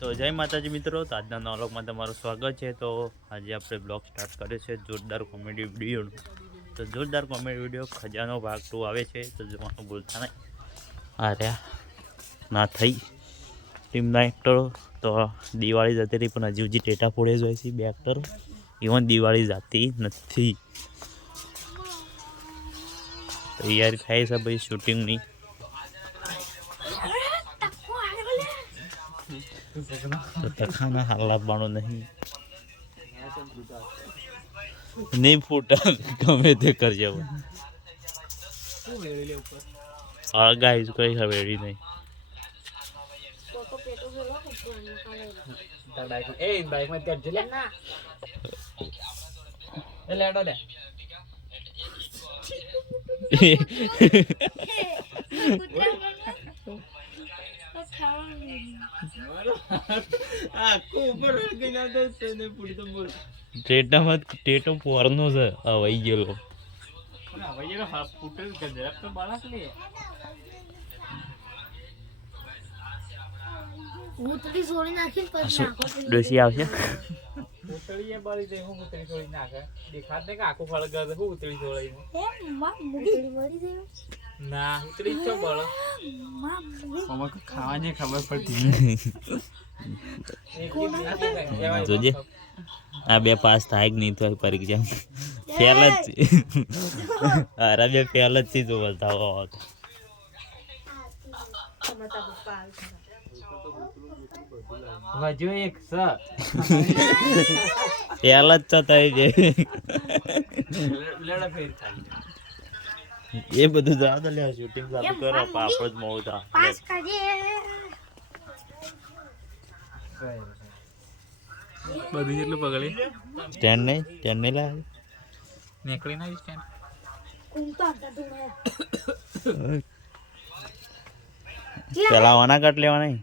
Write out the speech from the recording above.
તો જય માતાજી મિત્રો, તો આજના નોલોગમાં તમારું સ્વાગત છે. તો આજે આપણે બ્લોગ સ્ટાર્ટ કર્યો છે જોરદાર કોમેડી વિડીયોનો. તો જોરદાર કોમેડી વીડિયો ખજાનો ભાગ ટુ આવે છે, તો જોવાનું ભૂલતા નહીં. આર્યા ના થઈ. ટીમના એક્ટરો તો દિવાળી જતી રહી, પણ હજી હજી ટેટા ફોડે જ હોય છે બે એક્ટરો ઇવન દિવાળી જતી નથી. તૈયારી થાય છે ભાઈ શૂટિંગની તો તખાના હાલ લાવવાનો નહીં નહીં ફૂટા ગમે તે કરજે હા ગાઈઝ કઈ હવેડી નહીં એ ટેટામાં ટેટો પોરનો છે. હવાઈ ગયેલો. હવે એ હાફ ફૂટે ગજરાક તો બાળક લે ભૂતળી છોડી નાખીને પછી નાખો પેલી. ડોસી આવશે? ઉતળી એ દે હું ઉતળી છોડી નાખે. દેખાત ને કે આખું ફળ ગયો હું ઉતળી છોડાઈ? ના ઉતળી ચો બળ ખાવાની ખબર પડતી જોજે. આ બે પાસ થાય કે નહીં થાય પરીક્ષા ફેલ જ અરે બે ફેલ જ છે જો બતાવો હજુ એક સ. ફેલ જ તો થઈ ખાલી એ બધું જાવ તો લ્યા શૂટિંગ ચાલુ કરો પાપડ જ મોડું થા પાસ કરીએ. બધું એટલું પકડી. સ્ટેન્ડ નહીં સ્ટેન્ડ નહીં લાવે નીકળી ના સ્ટેન્ડ કુંતા પેલા વાના કટ લેવા નહીં